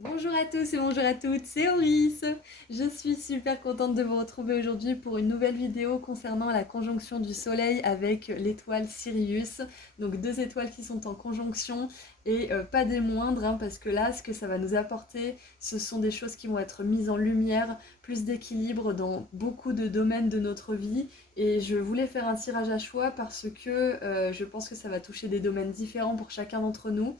Bonjour à tous et bonjour à toutes, c'est Oris. Je suis super contente de vous retrouver aujourd'hui pour une nouvelle vidéo concernant la conjonction du soleil avec l'étoile Sirius. Donc deux étoiles qui sont en conjonction et pas des moindres parce que là ce que ça va nous apporter ce sont des choses qui vont être mises en lumière, plus d'équilibre dans beaucoup de domaines de notre vie et je voulais faire un tirage à choix parce que je pense que ça va toucher des domaines différents pour chacun d'entre nous.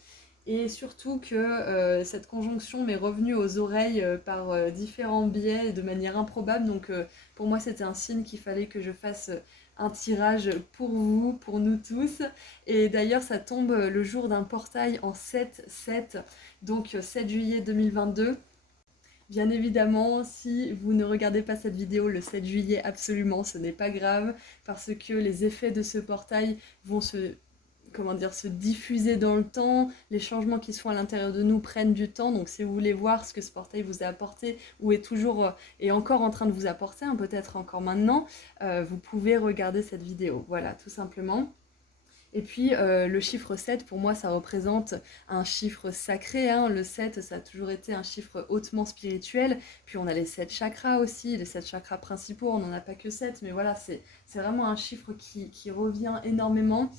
Et surtout que cette conjonction m'est revenue aux oreilles par différents biais et de manière improbable. Donc pour moi c'était un signe qu'il fallait que je fasse un tirage pour vous, pour nous tous. Et d'ailleurs ça tombe le jour d'un portail en 7-7, donc 7 juillet 2022. Bien évidemment, si vous ne regardez pas cette vidéo le 7 juillet, absolument, ce n'est pas grave, parce que les effets de ce portail vont se diffuser dans le temps, les changements qui se font à l'intérieur de nous prennent du temps, donc si vous voulez voir ce que ce portail vous a apporté, ou est toujours, et encore en train de vous apporter, peut-être encore maintenant, vous pouvez regarder cette vidéo, voilà, tout simplement. Et puis le chiffre 7, pour moi, ça représente un chiffre sacré. Le 7, ça a toujours été un chiffre hautement spirituel. Puis on a les 7 chakras aussi, les 7 chakras principaux. On n'en a pas que 7, mais voilà, c'est vraiment un chiffre qui revient énormément.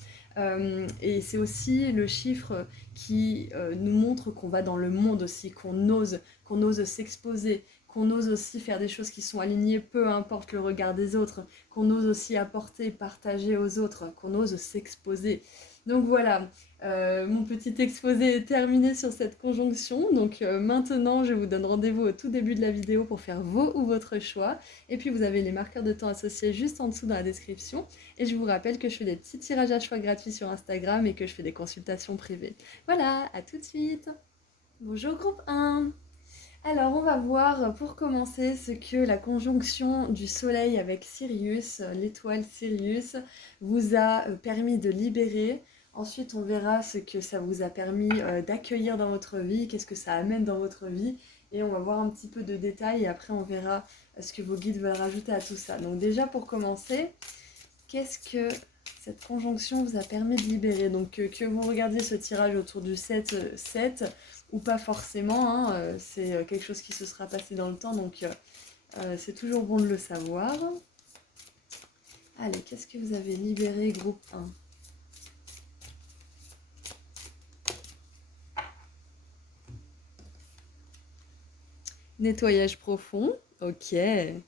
Et c'est aussi le chiffre qui nous montre qu'on va dans le monde aussi, qu'on ose s'exposer, qu'on ose aussi faire des choses qui sont alignées, peu importe le regard des autres, qu'on ose aussi apporter, partager aux autres, qu'on ose s'exposer. Donc voilà, mon petit exposé est terminé sur cette conjonction. Donc maintenant, je vous donne rendez-vous au tout début de la vidéo pour faire vos ou votre choix. Et puis vous avez les marqueurs de temps associés juste en dessous dans la description. Et je vous rappelle que je fais des petits tirages à choix gratuits sur Instagram et que je fais des consultations privées. Voilà, à tout de suite. Bonjour groupe 1. Alors, on va voir pour commencer ce que la conjonction du Soleil avec Sirius, l'étoile Sirius, vous a permis de libérer. Ensuite, on verra ce que ça vous a permis d'accueillir dans votre vie, qu'est-ce que ça amène dans votre vie. Et on va voir un petit peu de détails et après on verra ce que vos guides veulent rajouter à tout ça. Donc déjà pour commencer, qu'est-ce que cette conjonction vous a permis de libérer? Donc que vous regardiez ce tirage autour du 7-7 ou pas forcément, c'est quelque chose qui se sera passé dans le temps, donc c'est toujours bon de le savoir. Allez, qu'est-ce que vous avez libéré, groupe 1? Nettoyage profond, ok. Et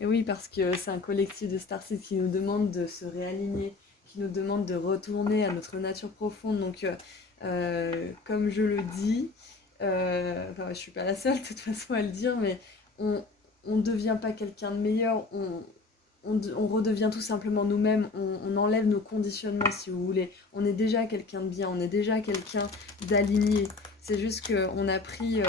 oui, parce que c'est un collectif de Starseed qui nous demande de se réaligner, qui nous demande de retourner à notre nature profonde. Donc, comme je le dis, enfin, je suis pas la seule de toute façon à le dire, mais on ne devient pas quelqu'un de meilleur, on redevient tout simplement nous-mêmes, on enlève nos conditionnements si vous voulez. On est déjà quelqu'un de bien, on est déjà quelqu'un d'aligné. C'est juste qu'on a pris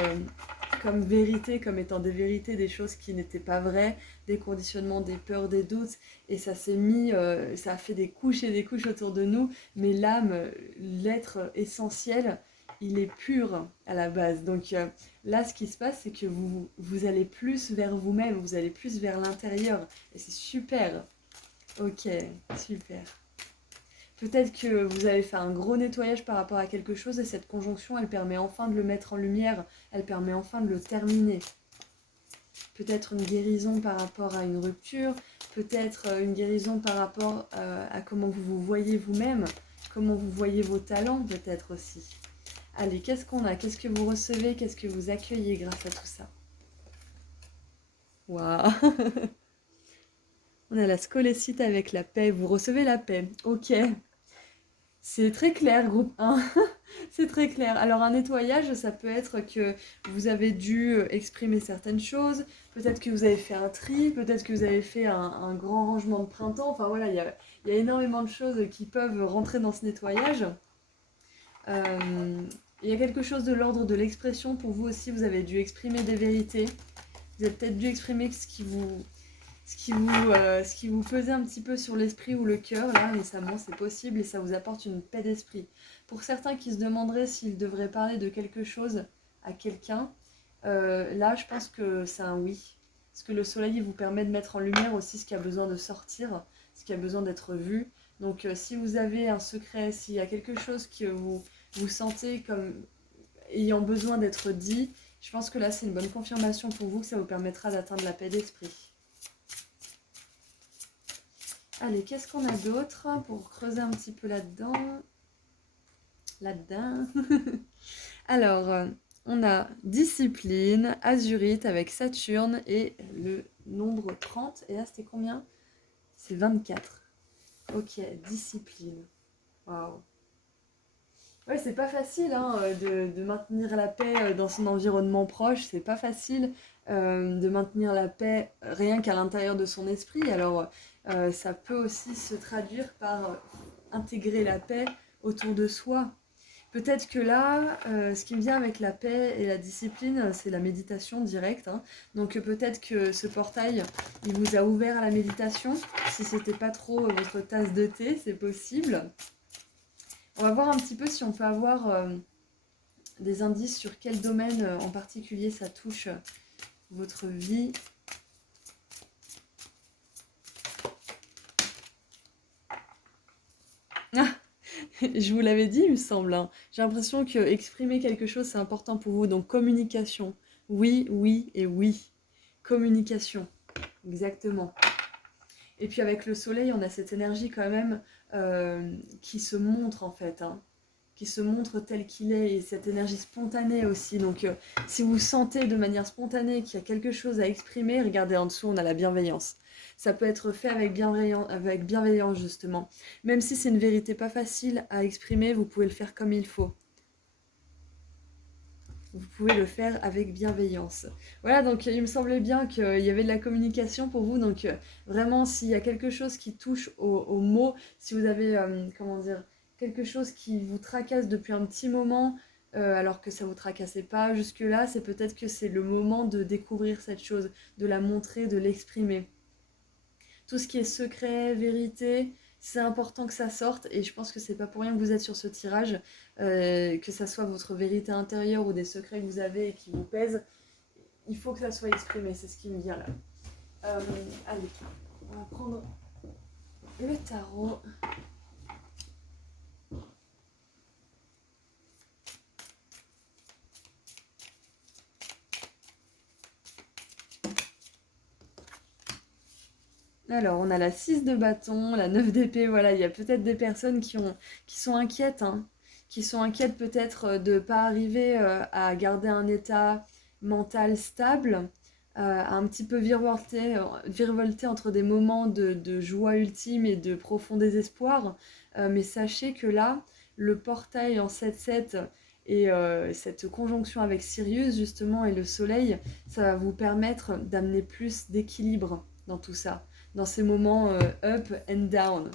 comme vérité, comme étant des vérités, des choses qui n'étaient pas vraies, des conditionnements, des peurs, des doutes, et ça s'est mis, ça a fait des couches et des couches autour de nous, mais l'âme, l'être essentiel, il est pur à la base. Donc là, ce qui se passe, c'est que vous allez plus vers vous-même, vous allez plus vers l'intérieur, et c'est super. Ok, super. Peut-être que vous avez fait un gros nettoyage par rapport à quelque chose et cette conjonction, elle permet enfin de le mettre en lumière, elle permet enfin de le terminer. Peut-être une guérison par rapport à une rupture, peut-être une guérison par rapport à comment vous vous voyez vous-même, comment vous voyez vos talents peut-être aussi. Allez, qu'est-ce qu'on a? Qu'est-ce que vous recevez? Qu'est-ce que vous accueillez grâce à tout ça? Waouh. On a la scolécite avec la paix. Vous recevez la paix. Ok. C'est très clair, groupe 1. C'est très clair. Alors un nettoyage, ça peut être que vous avez dû exprimer certaines choses, peut-être que vous avez fait un tri, peut-être que vous avez fait un grand rangement de printemps. Enfin voilà, il y a énormément de choses qui peuvent rentrer dans ce nettoyage. Il y a quelque chose de l'ordre de l'expression pour vous aussi, vous avez dû exprimer des vérités. Vous avez peut-être dû exprimer ce qui vous pesait un petit peu sur l'esprit ou le cœur, là, récemment, c'est possible et ça vous apporte une paix d'esprit. Pour certains qui se demanderaient s'ils devraient parler de quelque chose à quelqu'un, là, je pense que c'est un oui. Parce que le soleil vous permet de mettre en lumière aussi ce qui a besoin de sortir, ce qui a besoin d'être vu. Donc, si vous avez un secret, s'il y a quelque chose que vous sentez comme ayant besoin d'être dit. Je pense que là, c'est une bonne confirmation pour vous, que ça vous permettra d'atteindre la paix d'esprit. Allez, qu'est-ce qu'on a d'autre pour creuser un petit peu là-dedans? Alors, on a discipline, azurite avec Saturne et le nombre 30. Et là, c'était combien? C'est 24. Ok, discipline. Waouh. Ouais, c'est pas facile hein, de maintenir la paix dans son environnement proche. C'est pas facile de maintenir la paix rien qu'à l'intérieur de son esprit. Alors, ça peut aussi se traduire par intégrer la paix autour de soi. Peut-être que là, ce qui me vient avec la paix et la discipline, c'est la méditation directe. Hein. Donc peut-être que ce portail, il vous a ouvert à la méditation. Si c'était pas trop votre tasse de thé, c'est possible. On va voir un petit peu si on peut avoir des indices sur quel domaine en particulier ça touche votre vie. Ah, je vous l'avais dit, il me semble. Hein. J'ai l'impression que exprimer quelque chose, c'est important pour vous. Donc communication. Oui, oui et oui. Communication. Exactement. Et puis avec le soleil, on a cette énergie quand même qui se montre en fait. Hein. Qui se montre tel qu'il est, et cette énergie spontanée aussi. Donc si vous sentez de manière spontanée qu'il y a quelque chose à exprimer, regardez en dessous, on a la bienveillance. Ça peut être fait avec bienveillance justement. Même si c'est une vérité pas facile à exprimer, vous pouvez le faire comme il faut. Vous pouvez le faire avec bienveillance. Voilà, donc il me semblait bien qu'il y avait de la communication pour vous. Donc vraiment, s'il y a quelque chose qui touche aux mots, si vous avez, comment dire, quelque chose qui vous tracasse depuis un petit moment, alors que ça ne vous tracassait pas jusque-là, c'est peut-être que c'est le moment de découvrir cette chose, de la montrer, de l'exprimer. Tout ce qui est secret, vérité, c'est important que ça sorte et je pense que c'est pas pour rien que vous êtes sur ce tirage, que ça soit votre vérité intérieure ou des secrets que vous avez et qui vous pèsent, il faut que ça soit exprimé, c'est ce qui me vient là. Allez, on va prendre le tarot. Alors, on a la 6 de bâton, la 9 d'épée, voilà, il y a peut-être des personnes qui sont inquiètes, hein, qui sont inquiètes peut-être de ne pas arriver à garder un état mental stable, à un petit peu virevolter entre des moments de joie ultime et de profond désespoir. Mais sachez que là, le portail en 7-7 et cette conjonction avec Sirius, justement, et le soleil, ça va vous permettre d'amener plus d'équilibre dans tout ça dans ces moments up and down,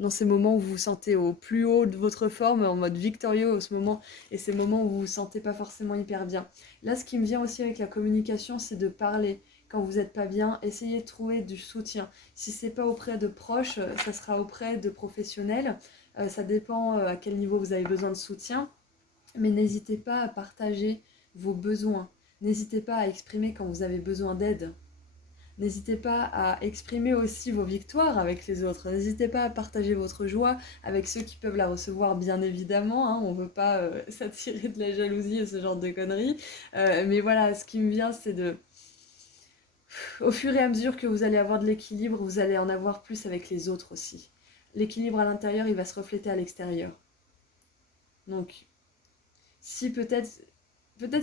dans ces moments où vous vous sentez au plus haut de votre forme, en mode victorieux au ce moment, et ces moments où vous vous sentez pas forcément hyper bien. Là, ce qui me vient aussi avec la communication, c'est de parler. Quand vous n'êtes pas bien, essayez de trouver du soutien. Si c'est pas auprès de proches, ça sera auprès de professionnels. Ça dépend à quel niveau vous avez besoin de soutien. Mais n'hésitez pas à partager vos besoins. N'hésitez pas à exprimer quand vous avez besoin d'aide. N'hésitez pas à exprimer aussi vos victoires avec les autres. N'hésitez pas à partager votre joie avec ceux qui peuvent la recevoir, bien évidemment. Hein. On ne veut pas s'attirer de la jalousie et ce genre de conneries. Mais voilà, ce qui me vient, c'est de... Au fur et à mesure que vous allez avoir de l'équilibre, vous allez en avoir plus avec les autres aussi. L'équilibre à l'intérieur, il va se refléter à l'extérieur. Donc, si peut-être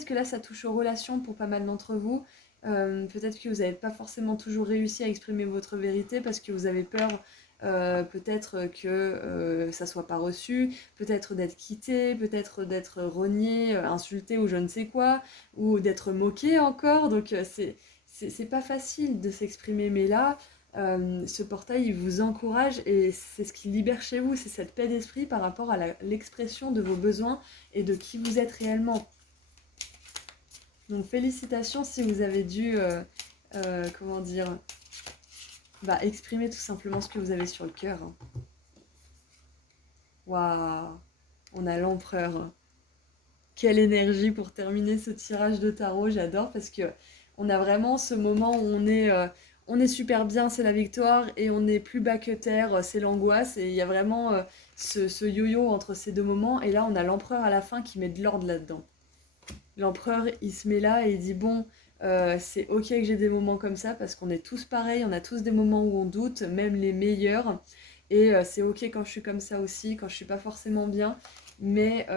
que là, ça touche aux relations pour pas mal d'entre vous. Peut-être que vous n'avez pas forcément toujours réussi à exprimer votre vérité parce que vous avez peur peut-être que ça soit pas reçu, peut-être d'être quitté, peut-être d'être renié, insulté ou je ne sais quoi, ou d'être moqué encore. Donc c'est pas facile de s'exprimer, mais là, ce portail il vous encourage et c'est ce qui libère chez vous, c'est cette paix d'esprit par rapport à l'expression de vos besoins et de qui vous êtes réellement. Donc félicitations si vous avez dû, comment dire, exprimer tout simplement ce que vous avez sur le cœur. Waouh, on a l'empereur. Quelle énergie pour terminer ce tirage de tarot, j'adore parce que on a vraiment ce moment où on est super bien, c'est la victoire, et on est plus bas que terre, c'est l'angoisse, et il y a vraiment ce yo-yo entre ces deux moments, et là on a l'empereur à la fin qui met de l'ordre là-dedans. L'empereur, il se met là et il dit, bon, c'est ok que j'ai des moments comme ça, parce qu'on est tous pareils, on a tous des moments où on doute, même les meilleurs, et c'est ok quand je suis comme ça aussi, quand je suis pas forcément bien, mais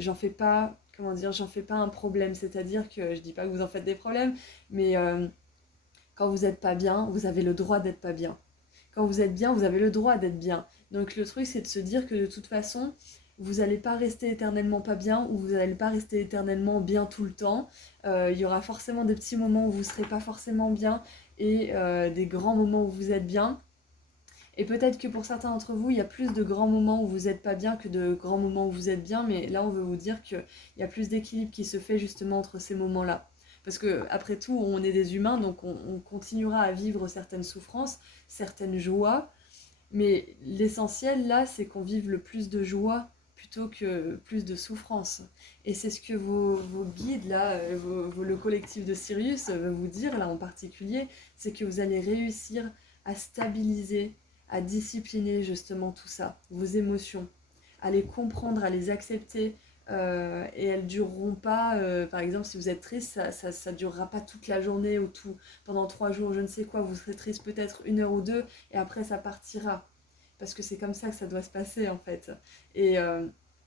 j'en fais pas, comment dire, j'en fais pas un problème, c'est-à-dire que, je dis pas que vous en faites des problèmes, mais quand vous êtes pas bien, vous avez le droit d'être pas bien. Quand vous êtes bien, vous avez le droit d'être bien. Donc le truc, c'est de se dire que de toute façon, vous n'allez pas rester éternellement pas bien ou vous n'allez pas rester éternellement bien tout le temps. Il y aura forcément des petits moments où vous ne serez pas forcément bien et des grands moments où vous êtes bien. Et peut-être que pour certains d'entre vous, il y a plus de grands moments où vous n'êtes pas bien que de grands moments où vous êtes bien, mais là, on veut vous dire qu'il y a plus d'équilibre qui se fait justement entre ces moments-là. Parce que après tout, on est des humains, donc on continuera à vivre certaines souffrances, certaines joies, mais l'essentiel là, c'est qu'on vive le plus de joie plutôt que plus de souffrance. Et c'est ce que vos guides là, le collectif de Sirius veut vous dire là en particulier, c'est que vous allez réussir à stabiliser, à discipliner justement tout ça, vos émotions, à les comprendre, à les accepter. Et elles dureront pas, par exemple si vous êtes triste, ça durera pas toute la journée ou tout, pendant 3 jours, je ne sais quoi, vous serez triste peut-être 1 heure ou 2 et après ça partira. Parce que c'est comme ça que ça doit se passer en fait. Et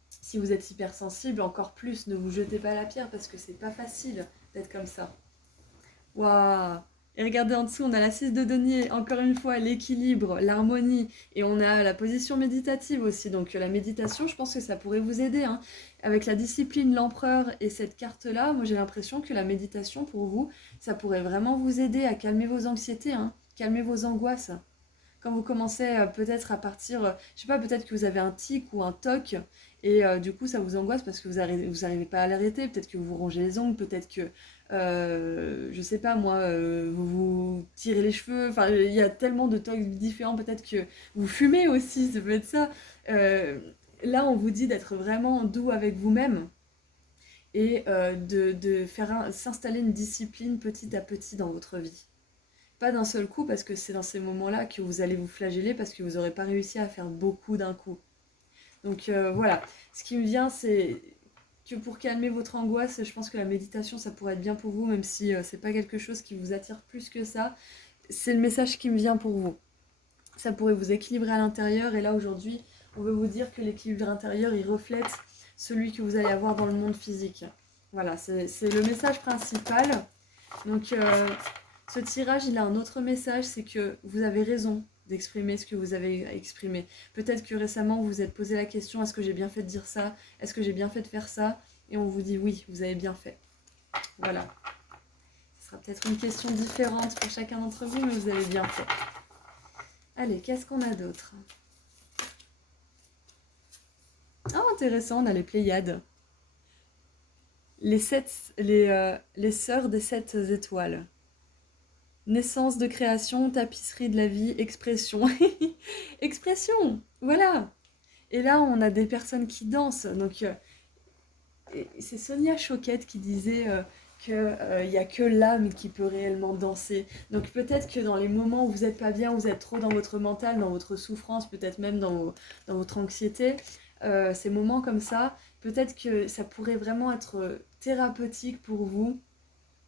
si vous êtes hypersensible, encore plus, ne vous jetez pas la pierre parce que c'est pas facile d'être comme ça. Waouh! Et regardez en dessous, on a la 6 de denier, encore une fois, l'équilibre, l'harmonie, et on a la position méditative aussi. Donc la méditation, je pense que ça pourrait vous aider, hein. Avec la discipline, l'empereur et cette carte-là, moi j'ai l'impression que la méditation pour vous, ça pourrait vraiment vous aider à calmer vos anxiétés, hein, calmer vos angoisses. Quand vous commencez peut-être à partir, je sais pas, peut-être que vous avez un tic ou un toc, et du coup ça vous angoisse parce que vous arrivez pas à l'arrêter, peut-être que vous rongez les ongles, peut-être que, je sais pas moi, vous vous tirez les cheveux, enfin il y a tellement de tocs différents, peut-être que vous fumez aussi, ça peut être ça. Euh, Là on vous dit d'être vraiment doux avec vous-même et de faire s'installer une discipline petit à petit dans votre vie. Pas d'un seul coup, parce que c'est dans ces moments-là que vous allez vous flageller, parce que vous n'aurez pas réussi à faire beaucoup d'un coup. Donc voilà, ce qui me vient, c'est que pour calmer votre angoisse, je pense que la méditation, ça pourrait être bien pour vous, même si c'est pas quelque chose qui vous attire plus que ça. C'est le message qui me vient pour vous. Ça pourrait vous équilibrer à l'intérieur, et là aujourd'hui, on veut vous dire que l'équilibre intérieur, il reflète celui que vous allez avoir dans le monde physique. Voilà, c'est le message principal. Donc ce tirage, il a un autre message, c'est que vous avez raison d'exprimer ce que vous avez exprimé. Peut-être que récemment, vous vous êtes posé la question, est-ce que j'ai bien fait de dire ça? Est-ce que j'ai bien fait de faire ça? Et on vous dit oui, vous avez bien fait. Voilà. Ce sera peut-être une question différente pour chacun d'entre vous, mais vous avez bien fait. Allez, qu'est-ce qu'on a d'autre? Ah, intéressant, on a les Pléiades. Les sœurs des 7 étoiles. Naissance de création, tapisserie de la vie, expression. Expression, voilà. Et là, on a des personnes qui dansent. Donc, c'est Sonia Choquette qui disait qu'il n'y a que l'âme qui peut réellement danser. Donc, peut-être que dans les moments où vous n'êtes pas bien, où vous êtes trop dans votre mental, dans votre souffrance, peut-être même dans votre anxiété, ces moments comme ça, peut-être que ça pourrait vraiment être thérapeutique pour vous.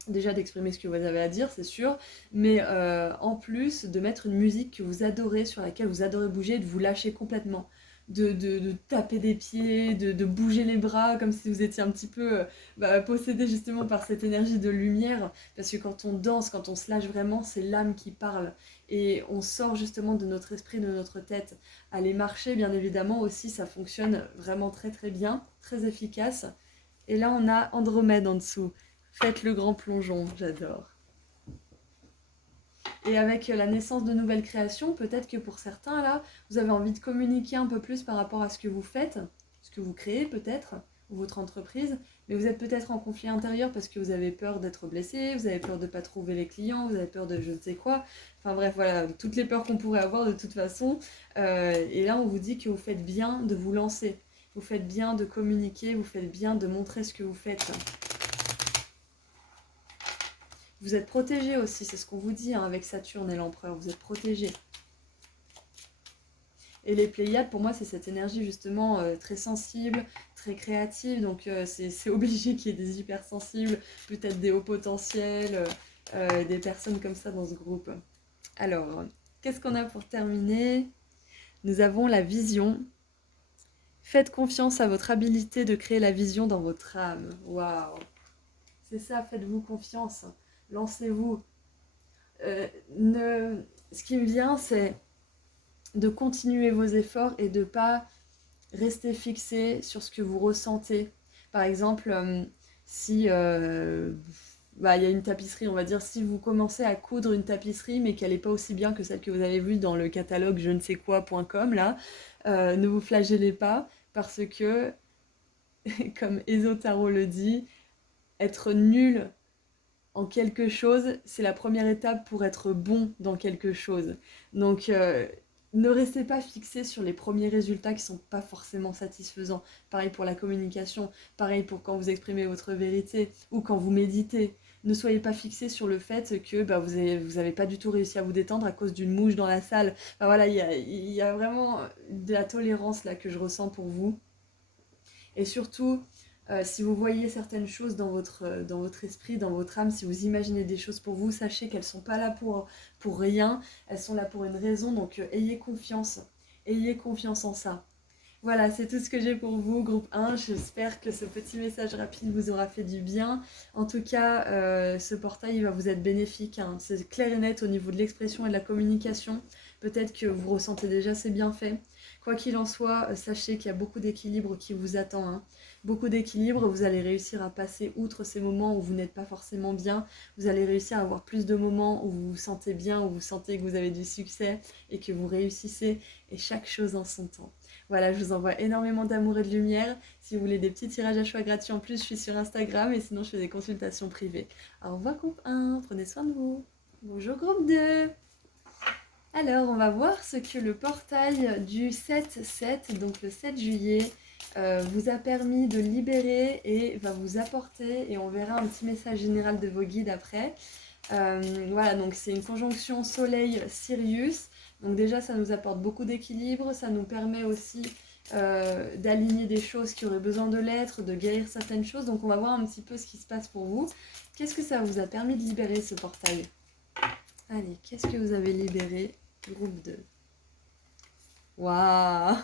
Déjà d'exprimer ce que vous avez à dire, c'est sûr, mais en plus de mettre une musique que vous adorez, sur laquelle vous adorez bouger, de vous lâcher complètement, de taper des pieds, de bouger les bras, comme si vous étiez un petit peu possédé justement par cette énergie de lumière, parce que quand on danse, quand on se lâche vraiment, c'est l'âme qui parle, et on sort justement de notre esprit, de notre tête. Aller marcher, bien évidemment, aussi, ça fonctionne vraiment très très bien, très efficace. Et là, on a Andromède en dessous. Faites le grand plongeon, j'adore. Et avec la naissance de nouvelles créations, peut-être que pour certains, là, vous avez envie de communiquer un peu plus par rapport à ce que vous faites, ce que vous créez peut-être, ou votre entreprise, mais vous êtes peut-être en conflit intérieur parce que vous avez peur d'être blessé, vous avez peur de ne pas trouver les clients, vous avez peur de je ne sais quoi, enfin bref, voilà, toutes les peurs qu'on pourrait avoir de toute façon. Et là, on vous dit que vous faites bien de vous lancer, vous faites bien de communiquer, vous faites bien de montrer ce que vous faites. Vous êtes protégé aussi, c'est ce qu'on vous dit hein, avec Saturne et l'Empereur, vous êtes protégé. Et les Pléiades, pour moi, c'est cette énergie justement très sensible, très créative. Donc c'est obligé qu'il y ait des hypersensibles, peut-être des hauts potentiels, des personnes comme ça dans ce groupe. Alors, qu'est-ce qu'on a pour terminer? Nous avons la vision. Faites confiance à votre habilité de créer la vision dans votre âme. Waouh! C'est ça, faites-vous confiance. Lancez-vous. Ne... Ce qui me vient, c'est de continuer vos efforts et de ne pas rester fixé sur ce que vous ressentez. Par exemple, si bah, y a une tapisserie, on va dire, si vous commencez à coudre une tapisserie mais qu'elle n'est pas aussi bien que celle que vous avez vue dans le catalogue je ne sais quoi.com, là, ne vous flagellez pas parce que, comme Esotaro le dit, être nul en quelque chose, c'est la première étape pour être bon dans quelque chose. Donc, ne restez pas fixé sur les premiers résultats qui ne sont pas forcément satisfaisants. Pareil pour la communication, pareil pour quand vous exprimez votre vérité ou quand vous méditez. Ne soyez pas fixé sur le fait que bah, vous avez pas du tout réussi à vous détendre à cause d'une mouche dans la salle. Enfin, voilà, il y a vraiment de la tolérance là que je ressens pour vous. Et surtout, si vous voyez certaines choses dans votre esprit, dans votre âme, si vous imaginez des choses pour vous, sachez qu'elles ne sont pas là pour rien, elles sont là pour une raison, donc ayez confiance en ça. Voilà, c'est tout ce que j'ai pour vous, groupe 1. J'espère que ce petit message rapide vous aura fait du bien. En tout cas, ce portail il va vous être bénéfique, hein. C'est clair et net au niveau de l'expression et de la communication. Peut-être que vous ressentez déjà ces bienfaits. Quoi qu'il en soit, sachez qu'il y a beaucoup d'équilibre qui vous attend, hein. Beaucoup d'équilibre, vous allez réussir à passer outre ces moments où vous n'êtes pas forcément bien. Vous allez réussir à avoir plus de moments où vous vous sentez bien, où vous sentez que vous avez du succès et que vous réussissez. Et chaque chose en son temps. Voilà, je vous envoie énormément d'amour et de lumière. Si vous voulez des petits tirages à choix gratuits en plus, je suis sur Instagram et sinon je fais des consultations privées. Au revoir groupe 1, prenez soin de vous. Bonjour groupe 2. Alors, on va voir ce que le portail du 7-7, donc le 7 juillet, vous a permis de libérer et va vous apporter. Et on verra un petit message général de vos guides après. Voilà, donc c'est une conjonction Soleil-Sirius. Donc déjà, ça nous apporte beaucoup d'équilibre. Ça nous permet aussi d'aligner des choses qui auraient besoin de l'être, de guérir certaines choses. Donc on va voir un petit peu ce qui se passe pour vous. Qu'est-ce que ça vous a permis de libérer, ce portail? Allez, qu'est-ce que vous avez libéré? Groupe 2. Waouh!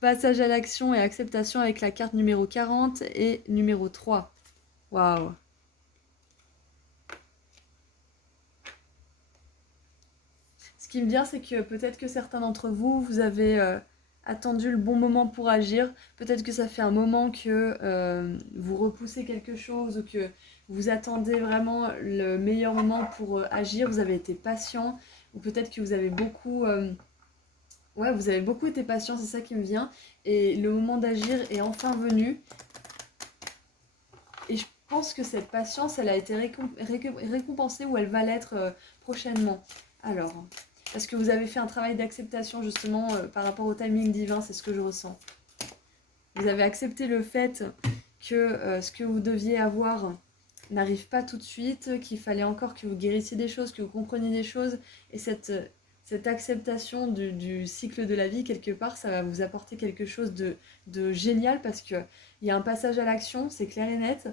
Passage à l'action et acceptation avec la carte numéro 40 et numéro 3. Waouh! Ce qui me vient, c'est que peut-être que certains d'entre vous, vous avez attendu le bon moment pour agir. Peut-être que ça fait un moment que vous repoussez quelque chose ou que vous attendez vraiment le meilleur moment pour agir. Vous avez été patient ou peut-être que vous avez beaucoup... Ouais, vous avez beaucoup été patient, c'est ça qui me vient. Et le moment d'agir est enfin venu. Et je pense que cette patience, elle a été récompensée ou elle va l'être prochainement. Alors, parce que vous avez fait un travail d'acceptation justement par rapport au timing divin, c'est ce que je ressens. Vous avez accepté le fait que ce que vous deviez avoir n'arrive pas tout de suite, qu'il fallait encore que vous guérissiez des choses, que vous compreniez des choses. Et cette acceptation du cycle de la vie, quelque part, ça va vous apporter quelque chose de génial parce qu'il y a un passage à l'action, c'est clair et net.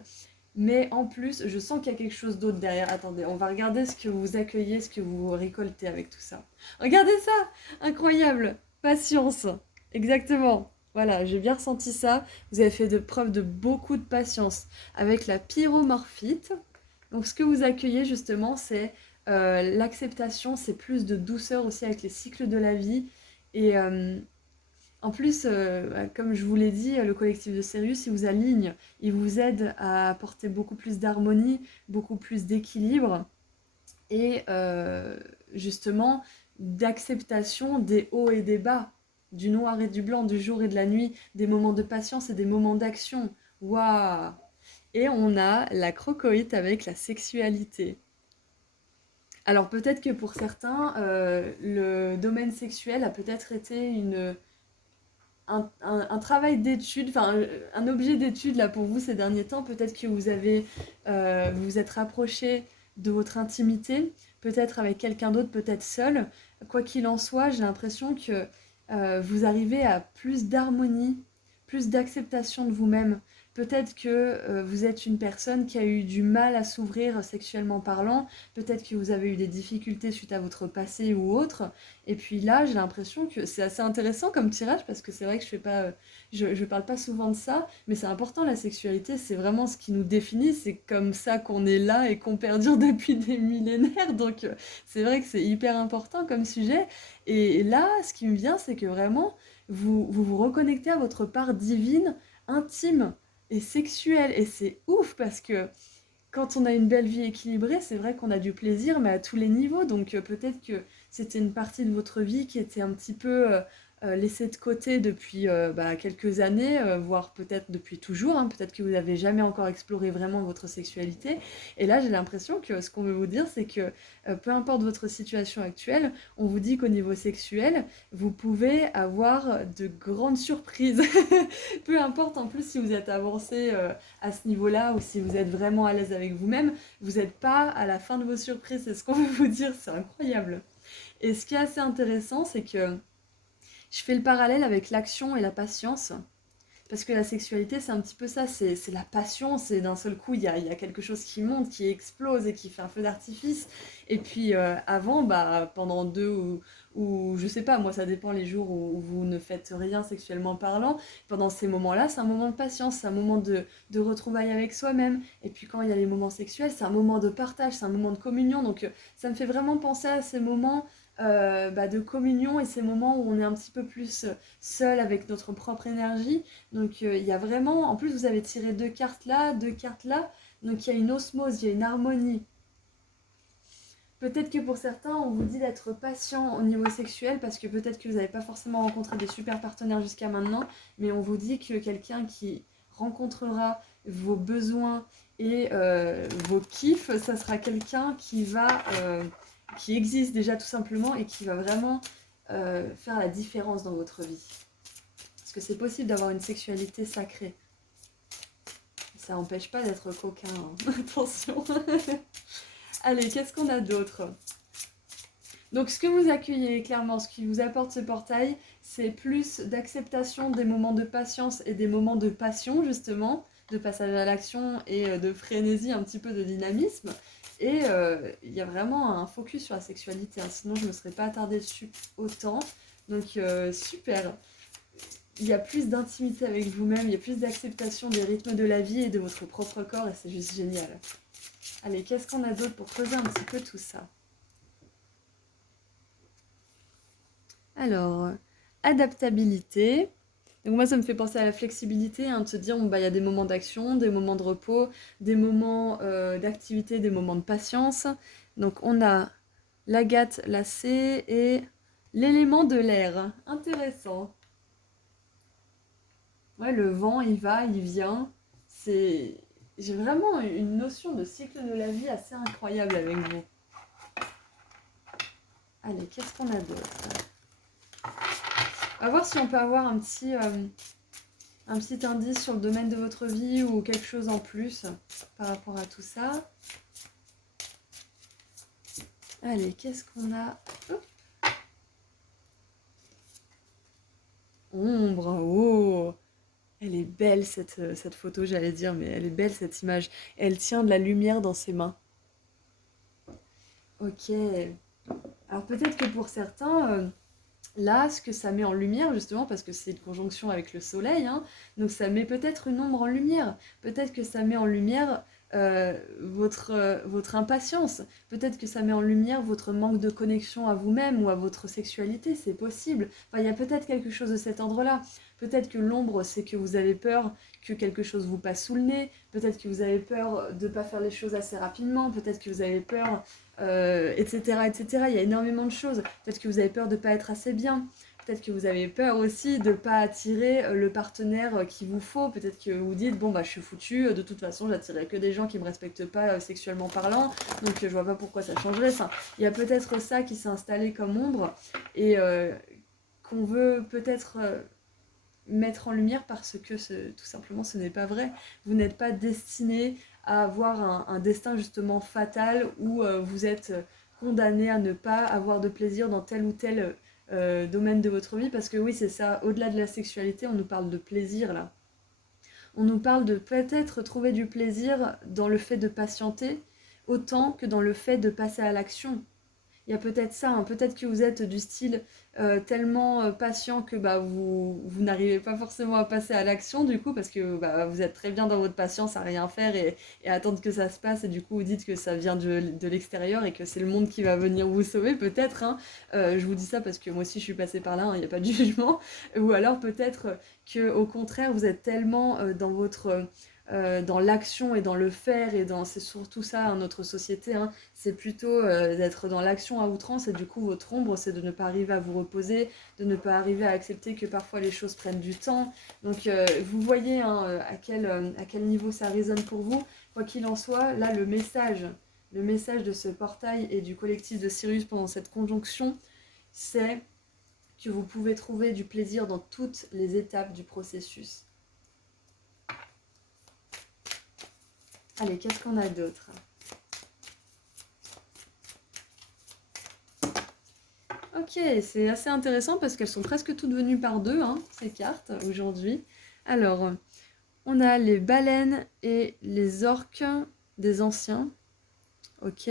Mais en plus, je sens qu'il y a quelque chose d'autre derrière. Attendez, on va regarder ce que vous accueillez, ce que vous récoltez avec tout ça. Regardez ça! Incroyable! Patience! Exactement. Voilà, j'ai bien ressenti ça. Vous avez fait de preuve de beaucoup de patience avec la pyromorphite. Donc ce que vous accueillez justement, c'est l'acceptation, c'est plus de douceur aussi avec les cycles de la vie. Et en plus, comme je vous l'ai dit, le collectif de Sirius, il vous aligne, il vous aide à apporter beaucoup plus d'harmonie, beaucoup plus d'équilibre et justement d'acceptation des hauts et des bas, du noir et du blanc, du jour et de la nuit, des moments de patience et des moments d'action. Waouh! Et on a la crocoïte avec la sexualité. Alors peut-être que pour certains, le domaine sexuel a peut-être été un travail d'étude, enfin un objet d'étude là pour vous ces derniers temps. Peut-être que vous avez vous êtes rapproché de votre intimité, peut-être avec quelqu'un d'autre, peut-être seul. Quoi qu'il en soit, j'ai l'impression que vous arrivez à plus d'harmonie, plus d'acceptation de vous-même. Peut-être que vous êtes une personne qui a eu du mal à s'ouvrir sexuellement parlant, peut-être que vous avez eu des difficultés suite à votre passé ou autre. Et puis là, j'ai l'impression que c'est assez intéressant comme tirage parce que c'est vrai que je fais pas, je parle pas souvent de ça, mais c'est important la sexualité, c'est vraiment ce qui nous définit, c'est comme ça qu'on est là et qu'on perdure depuis des millénaires. Donc c'est vrai que c'est hyper important comme sujet. Et là, ce qui me vient, c'est que vraiment, vous reconnectez à votre part divine, intime et sexuelle. Et c'est ouf parce que quand on a une belle vie équilibrée, c'est vrai qu'on a du plaisir, mais à tous les niveaux. Donc peut-être que c'était une partie de votre vie qui était un petit peu laissée de côté depuis quelques années, voire peut-être depuis toujours, hein. Peut-être que vous n'avez jamais encore exploré vraiment votre sexualité. Et là, j'ai l'impression que ce qu'on veut vous dire, c'est que peu importe votre situation actuelle, on vous dit qu'au niveau sexuel, vous pouvez avoir de grandes surprises. Peu importe en plus si vous êtes avancé à ce niveau-là ou si vous êtes vraiment à l'aise avec vous-même, vous n'êtes pas à la fin de vos surprises, c'est ce qu'on veut vous dire, c'est incroyable. Et ce qui est assez intéressant, c'est que je fais le parallèle avec l'action et la patience. Parce que la sexualité, c'est un petit peu ça, c'est la passion, c'est d'un seul coup, il y a quelque chose qui monte, qui explose et qui fait un feu d'artifice. Et puis avant, pendant ou je sais pas, moi ça dépend les jours où vous ne faites rien sexuellement parlant, pendant ces moments-là, c'est un moment de patience, c'est un moment de retrouvailles avec soi-même. Et puis quand il y a les moments sexuels, c'est un moment de partage, c'est un moment de communion. Donc ça me fait vraiment penser à ces moments de communion et ces moments où on est un petit peu plus seul avec notre propre énergie. Donc il y a vraiment, en plus vous avez tiré deux cartes là, donc il y a une osmose, il y a une harmonie. Peut-être que pour certains, on vous dit d'être patient au niveau sexuel parce que peut-être que vous n'avez pas forcément rencontré des super partenaires jusqu'à maintenant, mais on vous dit que quelqu'un qui rencontrera vos besoins et vos kiffs, ça sera quelqu'un qui existe déjà tout simplement et qui va vraiment faire la différence dans votre vie. Parce que c'est possible d'avoir une sexualité sacrée. Ça n'empêche pas d'être coquin, hein. Attention. Allez, qu'est-ce qu'on a d'autre? Donc ce que vous accueillez, clairement, ce qui vous apporte ce portail, c'est plus d'acceptation des moments de patience et des moments de passion, justement, de passage à l'action et de frénésie, un petit peu de dynamisme. Et il y a vraiment un focus sur la sexualité, hein, sinon je ne me serais pas attardée dessus autant. Donc super. Il y a plus d'intimité avec vous-même, il y a plus d'acceptation des rythmes de la vie et de votre propre corps, et c'est juste génial. Allez, qu'est-ce qu'on a d'autre pour creuser un petit peu tout ça? Alors, adaptabilité. Donc moi, ça me fait penser à la flexibilité, hein, de se dire, il y a des moments d'action, des moments de repos, des moments d'activité, des moments de patience. Donc on a l'agate, la C et l'élément de l'air. Intéressant. Ouais, le vent, il va, il vient. C'est... J'ai vraiment une notion de cycle de la vie assez incroyable avec vous. Allez, qu'est-ce qu'on a d'autre? On va voir si on peut avoir un petit indice sur le domaine de votre vie ou quelque chose en plus par rapport à tout ça. Allez, qu'est-ce qu'on a? Hop. Ombre, oh! Elle est belle cette photo, j'allais dire, mais elle est belle cette image. Elle tient de la lumière dans ses mains. Ok. Alors peut-être que pour certains, là, ce que ça met en lumière, justement, parce que c'est une conjonction avec le soleil, hein, donc ça met peut-être une ombre en lumière. Peut-être que ça met en lumière votre impatience. Peut-être que ça met en lumière votre manque de connexion à vous-même ou à votre sexualité, c'est possible. Enfin, il y a peut-être quelque chose de cet ordre-là. Peut-être que l'ombre, c'est que vous avez peur que quelque chose vous passe sous le nez. Peut-être que vous avez peur de ne pas faire les choses assez rapidement. Peut-être que vous avez peur, etc., etc. Il y a énormément de choses. Peut-être que vous avez peur de ne pas être assez bien. Peut-être que vous avez peur aussi de ne pas attirer le partenaire qu'il vous faut. Peut-être que vous dites, bon je suis foutu, de toute façon j'attirerai que des gens qui ne me respectent pas sexuellement parlant, donc je vois pas pourquoi ça changerait. Enfin, il y a peut-être ça qui s'est installé comme ombre et qu'on veut peut-être mettre en lumière parce que tout simplement ce n'est pas vrai. Vous n'êtes pas destiné à avoir un destin justement fatal où vous êtes condamné à ne pas avoir de plaisir dans tel ou tel domaine de votre vie, parce que oui, c'est ça, au-delà de la sexualité, on nous parle de plaisir là. On nous parle de peut-être trouver du plaisir dans le fait de patienter, autant que dans le fait de passer à l'action. Il y a peut-être ça, hein. Peut-être que vous êtes du style tellement patient que bah, vous n'arrivez pas forcément à passer à l'action du coup, parce que bah, vous êtes très bien dans votre patience à rien faire et à attendre que ça se passe, et du coup vous dites que ça vient de l'extérieur et que c'est le monde qui va venir vous sauver, peut-être, hein. Je vous dis ça parce que moi aussi je suis passée par là, hein, il n'y a pas de jugement. Ou alors peut-être que au contraire vous êtes tellement dans votre... dans l'action et dans le faire, et dans, c'est surtout ça, hein, notre société, hein, c'est plutôt d'être dans l'action à outrance, et du coup votre ombre c'est de ne pas arriver à vous reposer, de ne pas arriver à accepter que parfois les choses prennent du temps. Donc vous voyez, hein, à quel niveau ça résonne pour vous. Quoi qu'il en soit, là le message de ce portail et du collectif de Sirius pendant cette conjonction, c'est que vous pouvez trouver du plaisir dans toutes les étapes du processus. Allez, qu'est-ce qu'on a d'autre ? Ok, c'est assez intéressant parce qu'elles sont presque toutes venues par deux, hein, ces cartes, aujourd'hui. Alors, on a les baleines et les orques des anciens. Ok.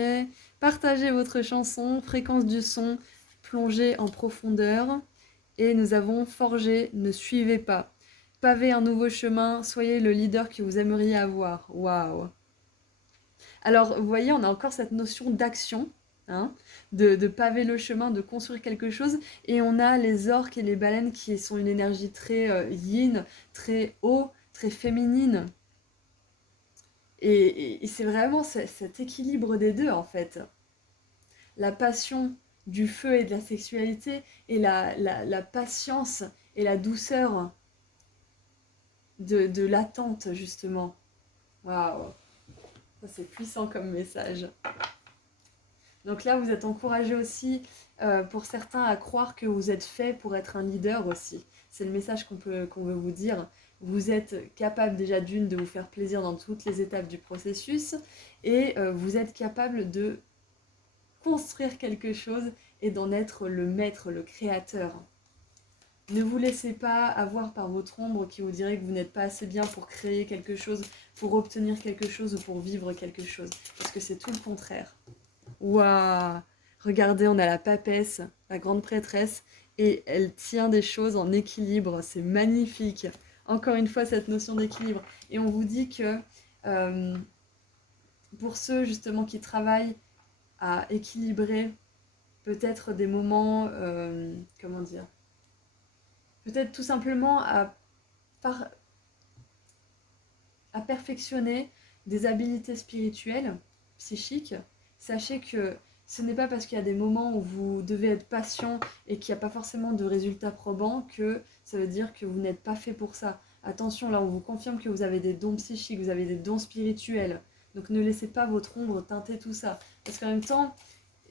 Partagez votre chanson, fréquence du son, plongez en profondeur. Et nous avons forgé, ne suivez pas. Pavez un nouveau chemin, soyez le leader que vous aimeriez avoir. Waouh! Alors, vous voyez, on a encore cette notion d'action, hein, de paver le chemin, de construire quelque chose. Et on a les orques et les baleines qui sont une énergie très yin, très haut, très féminine. Et c'est vraiment cet équilibre des deux, en fait. La passion du feu et de la sexualité, et la patience et la douceur de l'attente, justement. Waouh! Ça, c'est puissant comme message. Donc là, vous êtes encouragé aussi, pour certains, à croire que vous êtes fait pour être un leader aussi. C'est le message qu'on veut vous dire. Vous êtes capable déjà d'une de vous faire plaisir dans toutes les étapes du processus, et vous êtes capable de construire quelque chose et d'en être le maître, le créateur. Ne vous laissez pas avoir par votre ombre qui vous dirait que vous n'êtes pas assez bien pour créer quelque chose, pour obtenir quelque chose ou pour vivre quelque chose. Parce que c'est tout le contraire. Waouh! Regardez, on a la papesse, la grande prêtresse, et elle tient des choses en équilibre. C'est magnifique. Encore une fois, cette notion d'équilibre. Et on vous dit que euh, pour ceux justement qui travaillent à équilibrer peut-être des moments, comment dire, peut-être tout simplement par- à perfectionner des habiletés spirituelles, psychiques, sachez que ce n'est pas parce qu'il y a des moments où vous devez être patient et qu'il n'y a pas forcément de résultats probants que ça veut dire que vous n'êtes pas fait pour ça. Attention, là on vous confirme que vous avez des dons psychiques, vous avez des dons spirituels. Donc ne laissez pas votre ombre teinter tout ça. Parce qu'en même temps,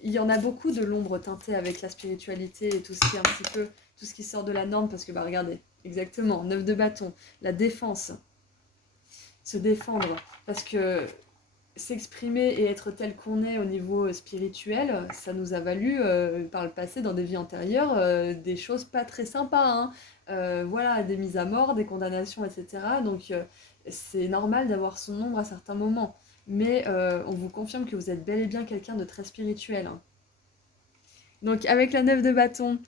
il y en a beaucoup de l'ombre teintée avec la spiritualité et tout ce qui est un petit peu, tout ce qui sort de la norme, parce que bah regardez, exactement, 9 de bâton, la défense, se défendre, parce que s'exprimer et être tel qu'on est au niveau spirituel, ça nous a valu par le passé, dans des vies antérieures, des choses pas très sympas, hein. Voilà, des mises à mort, des condamnations, etc. Donc c'est normal d'avoir son ombre à certains moments. Mais on vous confirme que vous êtes bel et bien quelqu'un de très spirituel, hein. Donc avec la 9 de bâton,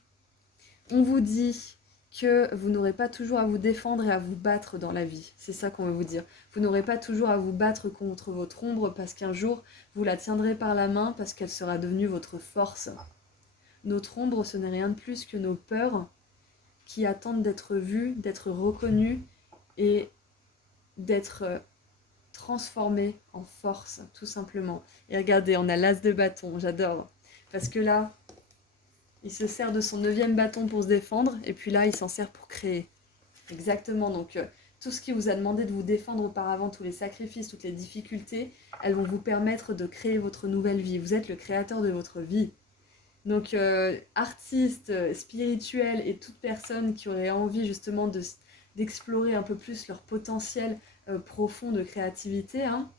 on vous dit que vous n'aurez pas toujours à vous défendre et à vous battre dans la vie. C'est ça qu'on veut vous dire. Vous n'aurez pas toujours à vous battre contre votre ombre, parce qu'un jour, vous la tiendrez par la main, parce qu'elle sera devenue votre force. Notre ombre, ce n'est rien de plus que nos peurs qui attendent d'être vues, d'être reconnues et d'être transformées en force, tout simplement. Et regardez, on a l'as de bâton, j'adore. Parce que là, il se sert de son 9e bâton pour se défendre, et puis là, il s'en sert pour créer. Exactement, donc tout ce qui vous a demandé de vous défendre auparavant, tous les sacrifices, toutes les difficultés, elles vont vous permettre de créer votre nouvelle vie. Vous êtes le créateur de votre vie. Donc artiste, spirituel et toute personne qui aurait envie justement d'explorer un peu plus leur potentiel profond de créativité, hein,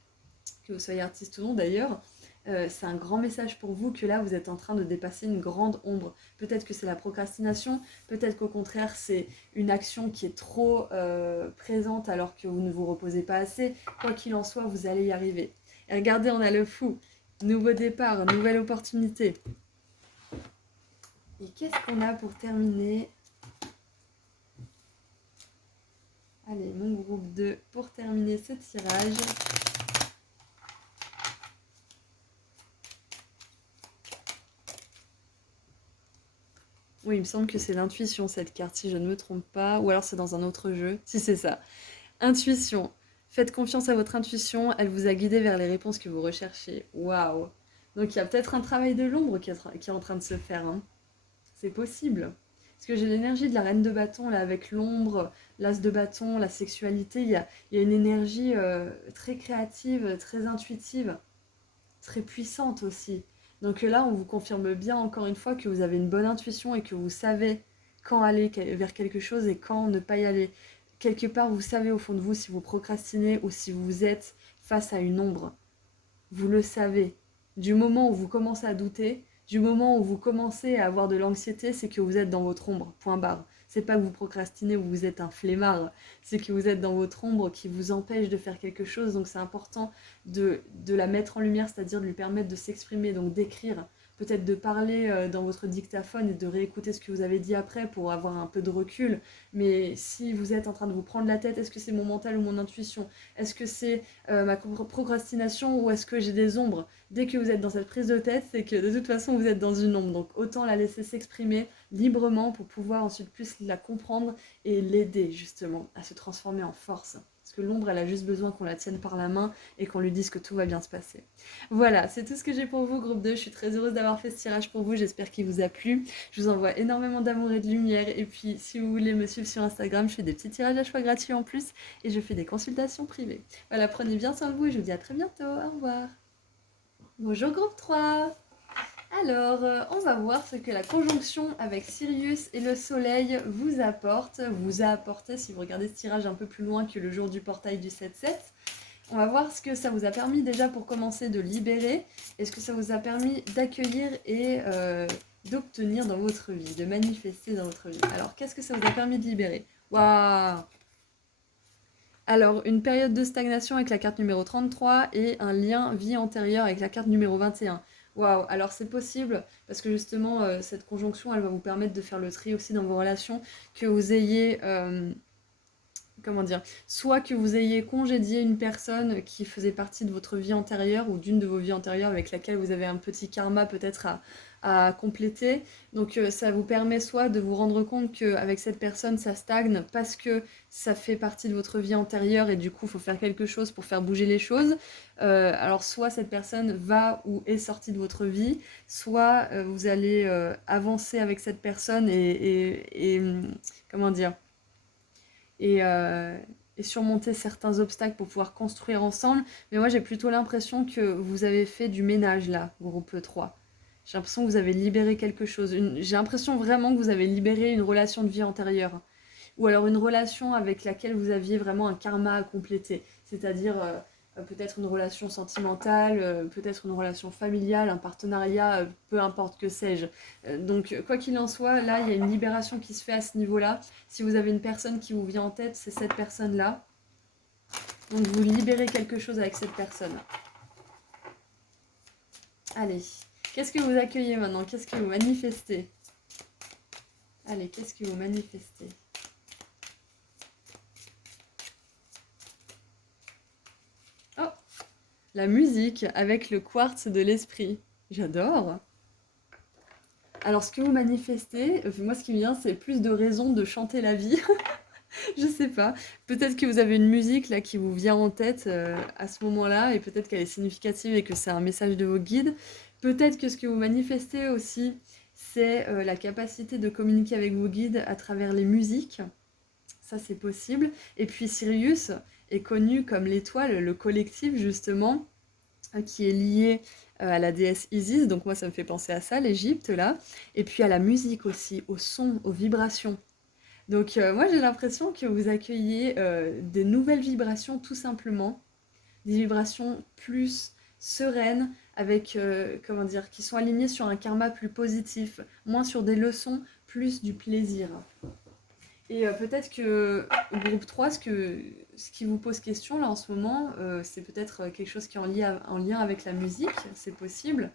que vous soyez artiste ou non d'ailleurs. C'est un grand message pour vous que là vous êtes en train de dépasser une grande ombre. Peut-être que c'est la procrastination, peut-être qu'au contraire c'est une action qui est trop présente alors que vous ne vous reposez pas assez. Quoi qu'il en soit, vous allez y arriver. Et regardez, on a le fou. Nouveau départ, nouvelle opportunité. Et qu'est-ce qu'on a pour terminer? Allez, mon groupe 2 pour terminer ce tirage. Oui, il me semble que c'est l'intuition cette carte, si je ne me trompe pas. Ou alors c'est dans un autre jeu. Si c'est ça. Intuition. Faites confiance à votre intuition, elle vous a guidé vers les réponses que vous recherchez. Waouh! Donc il y a peut-être un travail de l'ombre qui est en train de se faire, hein. C'est possible. Parce que j'ai l'énergie de la reine de bâton, là, avec l'ombre, l'as de bâton, la sexualité. Il y a une énergie très créative, très intuitive, très puissante aussi. Donc là, on vous confirme bien, encore une fois, que vous avez une bonne intuition et que vous savez quand aller vers quelque chose et quand ne pas y aller. Quelque part, vous savez au fond de vous si vous procrastinez ou si vous êtes face à une ombre. Vous le savez. Du moment où vous commencez à douter, du moment où vous commencez à avoir de l'anxiété, c'est que vous êtes dans votre ombre, point barre. C'est pas que vous procrastinez ou vous êtes un flemmard, c'est que vous êtes dans votre ombre qui vous empêche de faire quelque chose. Donc c'est important de la mettre en lumière, c'est-à-dire de lui permettre de s'exprimer, donc d'écrire, peut-être de parler dans votre dictaphone et de réécouter ce que vous avez dit après pour avoir un peu de recul. Mais si vous êtes en train de vous prendre la tête, est-ce que c'est mon mental ou mon intuition? Est-ce que c'est ma procrastination ou est-ce que j'ai des ombres? Dès que vous êtes dans cette prise de tête, c'est que de toute façon vous êtes dans une ombre. Donc autant la laisser s'exprimer librement pour pouvoir ensuite plus la comprendre et l'aider justement à se transformer en force. Parce que l'ombre, elle a juste besoin qu'on la tienne par la main et qu'on lui dise que tout va bien se passer. Voilà, c'est tout ce que j'ai pour vous, groupe 2. Je suis très heureuse d'avoir fait ce tirage pour vous. J'espère qu'il vous a plu. Je vous envoie énormément d'amour et de lumière. Et puis, si vous voulez me suivre sur Instagram, je fais des petits tirages à choix gratuits en plus et je fais des consultations privées. Voilà, prenez bien soin de vous et je vous dis à très bientôt. Au revoir. Bonjour, groupe 3. Alors, on va voir ce que la conjonction avec Sirius et le Soleil vous a apporté si vous regardez ce tirage un peu plus loin que le jour du portail du 7-7. On va voir ce que ça vous a permis déjà pour commencer de libérer et ce que ça vous a permis d'accueillir et d'obtenir dans votre vie, de manifester dans votre vie. Alors, qu'est-ce que ça vous a permis de libérer? Waouh! Alors, une période de stagnation avec la carte numéro 33 et un lien vie antérieure avec la carte numéro 21. Waouh, alors c'est possible parce que justement cette conjonction elle va vous permettre de faire le tri aussi dans vos relations, que vous ayez comment dire, soit que vous ayez congédié une personne qui faisait partie de votre vie antérieure ou d'une de vos vies antérieures avec laquelle vous avez un petit karma peut-être à compléter. Donc ça vous permet soit de vous rendre compte qu'avec cette personne ça stagne parce que ça fait partie de votre vie antérieure et du coup il faut faire quelque chose pour faire bouger les choses. Alors soit cette personne va ou est sortie de votre vie, soit vous allez avancer avec cette personne et comment dire et surmonter certains obstacles pour pouvoir construire ensemble. Mais moi, j'ai plutôt l'impression que vous avez fait du ménage là, groupe 3. J'ai l'impression que vous avez libéré quelque chose. J'ai l'impression vraiment que vous avez libéré une relation de vie antérieure. Ou alors une relation avec laquelle vous aviez vraiment un karma à compléter. C'est-à-dire peut-être une relation sentimentale, peut-être une relation familiale, un partenariat, peu importe que sais-je. Donc quoi qu'il en soit, là il y a une libération qui se fait à ce niveau-là. Si vous avez une personne qui vous vient en tête, c'est cette personne-là. Donc vous libérez quelque chose avec cette personne. Allez, qu'est-ce que vous accueillez maintenant? Qu'est-ce que vous manifestez? Allez, qu'est-ce que vous manifestez? Oh, la musique avec le quartz de l'esprit. J'adore. Alors, ce que vous manifestez, moi, ce qui me vient, c'est plus de raisons de chanter la vie. Je sais pas. Peut-être que vous avez une musique là qui vous vient en tête à ce moment-là, et peut-être qu'elle est significative et que c'est un message de vos guides. Peut-être que ce que vous manifestez aussi, c'est la capacité de communiquer avec vos guides à travers les musiques. Ça, c'est possible. Et puis Sirius est connu comme l'étoile, le collectif justement, qui est lié à la déesse Isis. Donc moi, ça me fait penser à ça, l'Égypte là. Et puis à la musique aussi, au son, aux vibrations. Donc moi j'ai l'impression que vous accueillez des nouvelles vibrations tout simplement, des vibrations plus sereines, avec, comment dire, qui sont alignées sur un karma plus positif, moins sur des leçons, plus du plaisir. Et peut-être que groupe 3, ce qui vous pose question là en ce moment, c'est peut-être quelque chose qui est en lien avec la musique, c'est possible.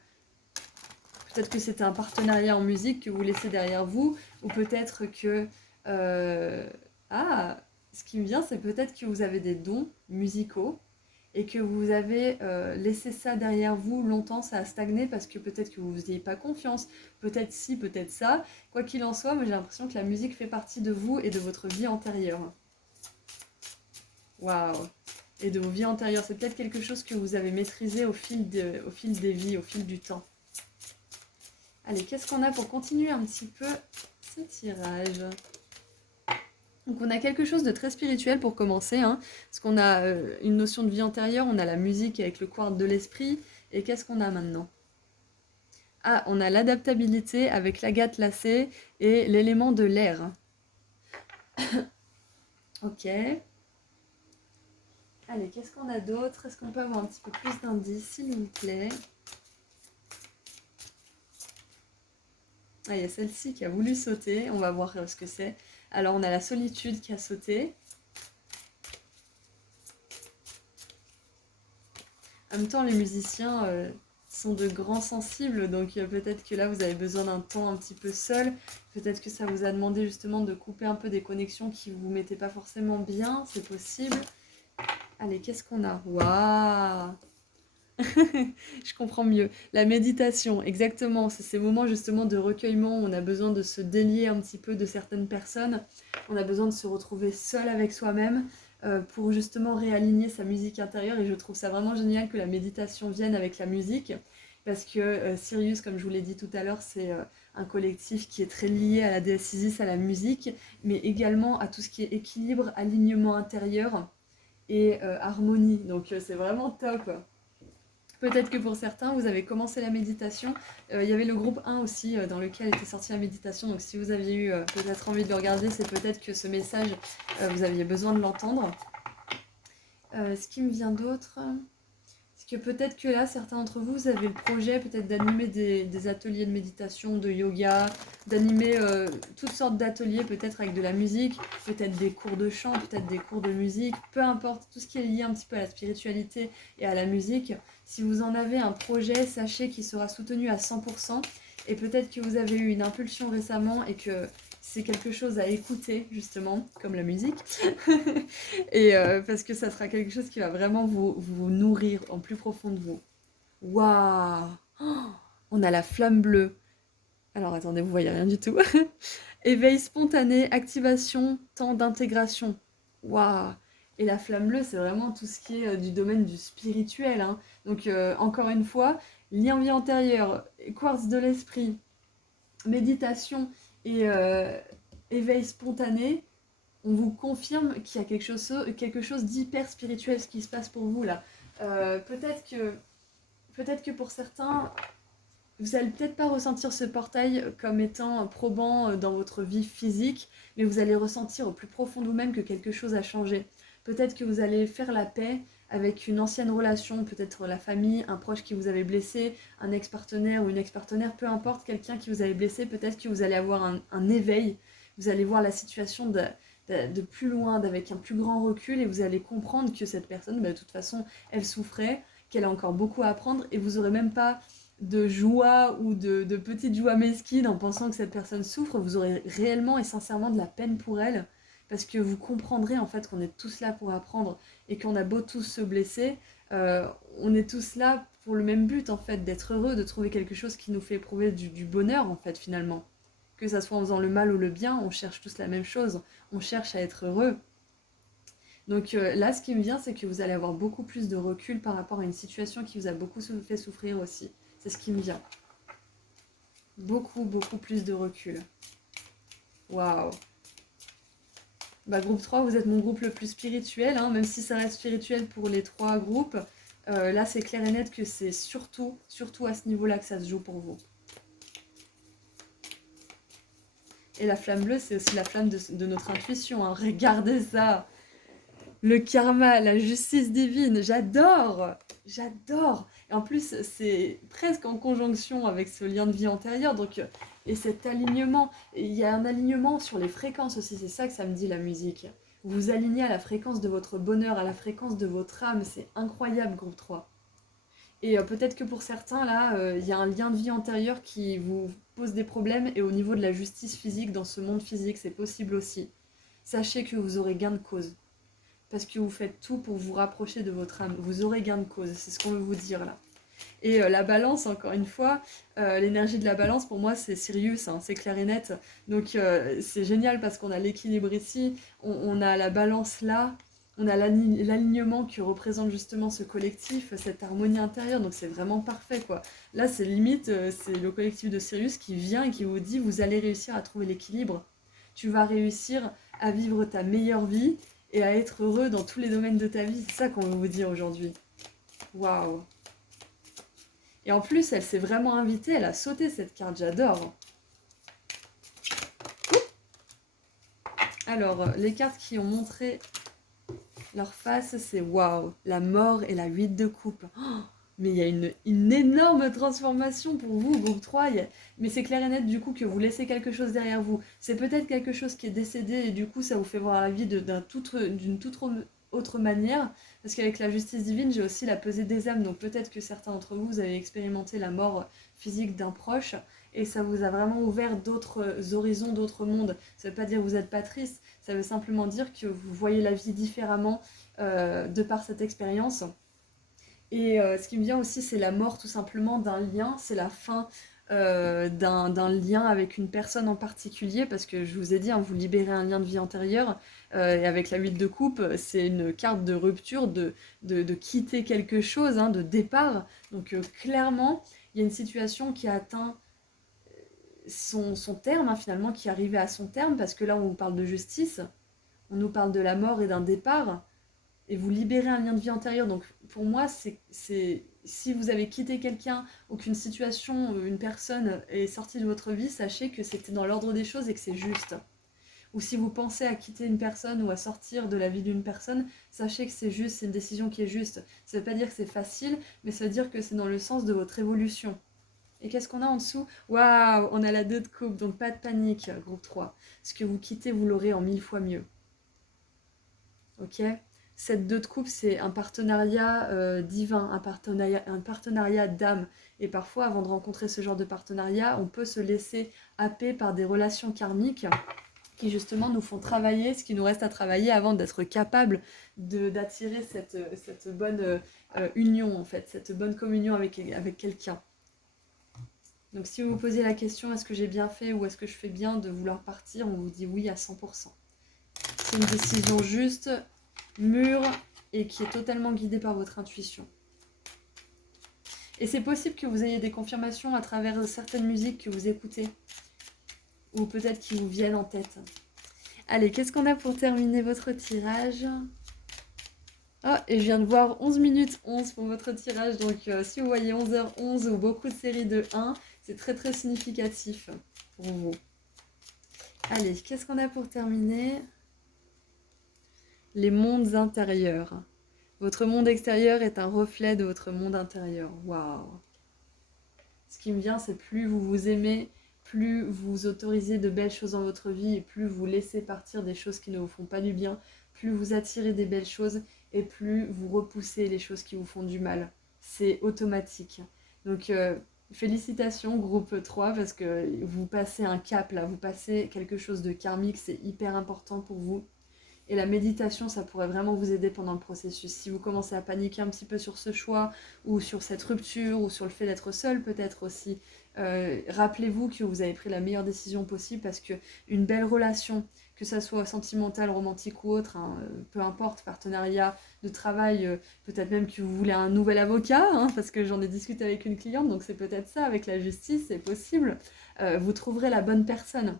Peut-être que c'était un partenariat en musique que vous laissez derrière vous, ou peut-être que... euh, Ah, ce qui me vient, c'est peut-être que vous avez des dons musicaux et que vous avez laissé ça derrière vous longtemps, ça a stagné parce que peut-être que vous ne faisiez pas confiance, peut-être ci, peut-être ça. Quoi qu'il en soit, moi j'ai l'impression que la musique fait partie de vous et de votre vie antérieure. Waouh! Et de vos vies antérieures, c'est peut-être quelque chose que vous avez maîtrisé au fil des vies, au fil du temps. Allez, qu'est-ce qu'on a pour continuer un petit peu ce tirage? Donc on a quelque chose de très spirituel pour commencer, hein, parce qu'on a une notion de vie antérieure, on a la musique avec le quartz de l'esprit, et qu'est-ce qu'on a maintenant? Ah, on a l'adaptabilité avec l'agate lacée et l'élément de l'air. Ok. Allez, qu'est-ce qu'on a d'autre? Est-ce qu'on peut avoir un petit peu plus d'indices, s'il vous plaît? Ah, il y a celle-ci qui a voulu sauter, on va voir ce que c'est. Alors on a la solitude qui a sauté. En même temps, les musiciens sont de grands sensibles, donc peut-être que là, vous avez besoin d'un temps un petit peu seul. Peut-être que ça vous a demandé justement de couper un peu des connexions qui vous mettaient pas forcément bien, c'est possible. Allez, qu'est-ce qu'on a? Waouh! Je comprends mieux. La méditation, exactement. C'est ces moments justement de recueillement où on a besoin de se délier un petit peu de certaines personnes. On a besoin de se retrouver seul avec soi-même pour justement réaligner sa musique intérieure. Et je trouve ça vraiment génial que la méditation vienne avec la musique. Parce que Sirius, comme je vous l'ai dit tout à l'heure, c'est un collectif qui est très lié à la déesse Isis, à la musique, mais également à tout ce qui est équilibre, alignement intérieur et harmonie. Donc c'est vraiment top. Peut-être que pour certains, vous avez commencé la méditation. Il y avait le groupe 1 aussi dans lequel était sortie la méditation. Donc si vous aviez eu peut-être envie de le regarder, c'est peut-être que ce message, vous aviez besoin de l'entendre. Ce qui me vient d'autre, c'est que peut-être que là, certains d'entre vous, vous avez le projet peut-être d'animer des ateliers de méditation, de yoga, d'animer toutes sortes d'ateliers, peut-être avec de la musique, peut-être des cours de chant, peut-être des cours de musique, peu importe, tout ce qui est lié un petit peu à la spiritualité et à la musique. Si vous en avez un projet, sachez qu'il sera soutenu à 100%. Et peut-être que vous avez eu une impulsion récemment et que c'est quelque chose à écouter, justement, comme la musique. Et parce que ça sera quelque chose qui va vraiment vous nourrir en plus profond de vous. Waouh! Oh, on a la flamme bleue. Alors attendez, vous voyez rien du tout. Éveil spontané, activation, temps d'intégration. Waouh! Et la flamme bleue, c'est vraiment tout ce qui est du domaine du spirituel, hein. Donc encore une fois, lien vie antérieure, quartz de l'esprit, méditation et éveil spontané, on vous confirme qu'il y a quelque chose d'hyper spirituel ce qui se passe pour vous là. Peut-être que pour certains, vous allez peut-être pas ressentir ce portail comme étant probant dans votre vie physique, mais vous allez ressentir au plus profond de vous-même que quelque chose a changé. Peut-être que vous allez faire la paix avec une ancienne relation, peut-être la famille, un proche qui vous avait blessé, un ex-partenaire ou une ex-partenaire, peu importe, quelqu'un qui vous avait blessé, peut-être que vous allez avoir un éveil, vous allez voir la situation de plus loin, avec un plus grand recul, et vous allez comprendre que cette personne, bah, de toute façon, elle souffrait, qu'elle a encore beaucoup à apprendre, et vous aurez même pas de joie ou de petites joies mesquines en pensant que cette personne souffre, vous aurez réellement et sincèrement de la peine pour elle, parce que vous comprendrez en fait qu'on est tous là pour apprendre, et qu'on a beau tous se blesser, on est tous là pour le même but en fait, d'être heureux, de trouver quelque chose qui nous fait éprouver du bonheur en fait finalement. Que ça soit en faisant le mal ou le bien, on cherche tous la même chose, on cherche à être heureux. Donc là, ce qui me vient, c'est que vous allez avoir beaucoup plus de recul par rapport à une situation qui vous a beaucoup fait souffrir aussi. C'est ce qui me vient. Beaucoup, beaucoup plus de recul. Waouh! Bah, groupe 3, vous êtes mon groupe le plus spirituel, hein, même si ça reste spirituel pour les trois groupes. Là, c'est clair et net que c'est surtout à ce niveau-là que ça se joue pour vous. Et la flamme bleue, c'est aussi la flamme de notre intuition, hein. Regardez ça! Le karma, la justice divine, j'adore! J'adore! Et en plus, c'est presque en conjonction avec ce lien de vie antérieur, donc, et cet alignement. Il y a un alignement sur les fréquences aussi, c'est ça que ça me dit la musique. Vous vous alignez à la fréquence de votre bonheur, à la fréquence de votre âme, c'est incroyable, groupe 3. Et peut-être que pour certains, là, il y a un lien de vie antérieur qui vous pose des problèmes, et au niveau de la justice physique, dans ce monde physique, c'est possible aussi. Sachez que vous aurez gain de cause. Parce que vous faites tout pour vous rapprocher de votre âme. Vous aurez gain de cause, c'est ce qu'on veut vous dire là. Et la balance, encore une fois, l'énergie de la balance, pour moi, c'est Sirius, hein, c'est clair et net. Donc c'est génial parce qu'on a l'équilibre ici, on a la balance là, on a l'alignement qui représente justement ce collectif, cette harmonie intérieure, donc c'est vraiment parfait, quoi. Là, c'est limite, c'est le collectif de Sirius qui vient et qui vous dit, vous allez réussir à trouver l'équilibre. Tu vas réussir à vivre ta meilleure vie et à être heureux dans tous les domaines de ta vie. C'est ça qu'on veut vous dire aujourd'hui. Waouh! Et en plus, elle s'est vraiment invitée, elle a sauté cette carte, j'adore. Alors, les cartes qui ont montré leur face, c'est waouh, la mort et la 8 de coupe. Oh, mais il y a une énorme transformation pour vous, groupe 3. Mais c'est clair et net du coup que vous laissez quelque chose derrière vous. C'est peut-être quelque chose qui est décédé et du coup ça vous fait voir la vie d'une toute autre manière. Parce qu'avec la justice divine, j'ai aussi la pesée des âmes. Donc peut-être que certains d'entre vous, vous avez expérimenté la mort physique d'un proche et ça vous a vraiment ouvert d'autres horizons, d'autres mondes. Ça ne veut pas dire que vous n'êtes pas triste, ça veut simplement dire que vous voyez la vie différemment de par cette expérience. Et ce qui me vient aussi, c'est la mort tout simplement d'un lien, c'est la fin d'un lien avec une personne en particulier, parce que je vous ai dit, hein, vous libérez un lien de vie antérieure, et avec la 8 de coupe, c'est une carte de rupture, de quitter quelque chose, hein, de départ. Donc clairement, il y a une situation qui a atteint son terme, hein, finalement, qui est arrivée à son terme, parce que là, on vous parle de justice, on nous parle de la mort et d'un départ, et vous libérez un lien de vie antérieur. Donc pour moi, c'est si vous avez quitté quelqu'un ou qu'une situation, une personne est sortie de votre vie, sachez que c'était dans l'ordre des choses et que c'est juste. Ou si vous pensez à quitter une personne ou à sortir de la vie d'une personne, sachez que c'est juste, c'est une décision qui est juste. Ça ne veut pas dire que c'est facile, mais ça veut dire que c'est dans le sens de votre évolution. Et qu'est-ce qu'on a en dessous? Waouh, on a la 2 de coupe, donc pas de panique, groupe 3. Ce que vous quittez, vous l'aurez en 1000 fois mieux. Ok? Cette 2 de coupe, c'est un partenariat divin, un partenariat d'âme. Et parfois, avant de rencontrer ce genre de partenariat, on peut se laisser happer par des relations karmiques qui justement nous font travailler ce qui nous reste à travailler avant d'être capable d'attirer cette bonne union, en fait, cette bonne communion avec quelqu'un. Donc si vous vous posez la question, est-ce que j'ai bien fait ou est-ce que je fais bien de vouloir partir, on vous dit oui à 100%. C'est une décision juste, mûre et qui est totalement guidée par votre intuition. Et c'est possible que vous ayez des confirmations à travers certaines musiques que vous écoutez ou peut-être qui vous viennent en tête. Allez, qu'est-ce qu'on a pour terminer votre tirage? Oh, et je viens de voir 11 minutes 11 pour votre tirage, donc si vous voyez 11h11 ou beaucoup de séries de 1, c'est très très significatif pour vous. Allez, qu'est-ce qu'on a pour terminer? Les mondes intérieurs. Votre monde extérieur est un reflet de votre monde intérieur. Waouh! Ce qui me vient, c'est plus vous vous aimez, plus vous autorisez de belles choses dans votre vie et plus vous laissez partir des choses qui ne vous font pas du bien, plus vous attirez des belles choses et plus vous repoussez les choses qui vous font du mal. C'est automatique. Donc félicitations groupe 3 parce que vous passez un cap là, vous passez quelque chose de karmique, c'est hyper important pour vous. Et la méditation, ça pourrait vraiment vous aider pendant le processus. Si vous commencez à paniquer un petit peu sur ce choix, ou sur cette rupture, ou sur le fait d'être seul peut-être aussi, rappelez-vous que vous avez pris la meilleure décision possible parce qu'une belle relation, que ça soit sentimentale, romantique ou autre, hein, peu importe, partenariat de travail, peut-être même que vous voulez un nouvel avocat, hein, parce que j'en ai discuté avec une cliente, donc c'est peut-être ça, avec la justice, c'est possible, vous trouverez la bonne personne.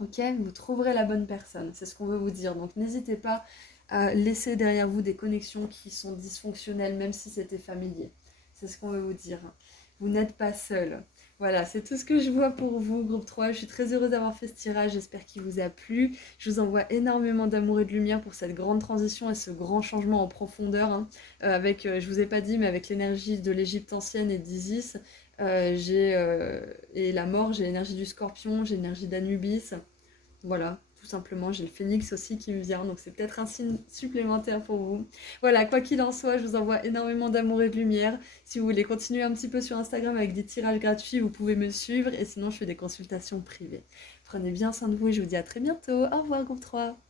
Ok, vous trouverez la bonne personne, c'est ce qu'on veut vous dire. Donc n'hésitez pas à laisser derrière vous des connexions qui sont dysfonctionnelles, même si c'était familier. C'est ce qu'on veut vous dire. Vous n'êtes pas seul. Voilà, c'est tout ce que je vois pour vous, groupe 3. Je suis très heureuse d'avoir fait ce tirage, j'espère qu'il vous a plu. Je vous envoie énormément d'amour et de lumière pour cette grande transition et ce grand changement en profondeur, hein. Je vous ai pas dit, mais avec l'énergie de l'Égypte ancienne et d'Isis, et la mort, j'ai l'énergie du scorpion, j'ai l'énergie d'Anubis. Voilà, tout simplement, j'ai le phénix aussi qui me vient, donc c'est peut-être un signe supplémentaire pour vous. Voilà, quoi qu'il en soit, je vous envoie énormément d'amour et de lumière. Si vous voulez continuer un petit peu sur Instagram avec des tirages gratuits, vous pouvez me suivre, et sinon je fais des consultations privées. Prenez bien soin de vous et je vous dis à très bientôt. Au revoir groupe 3.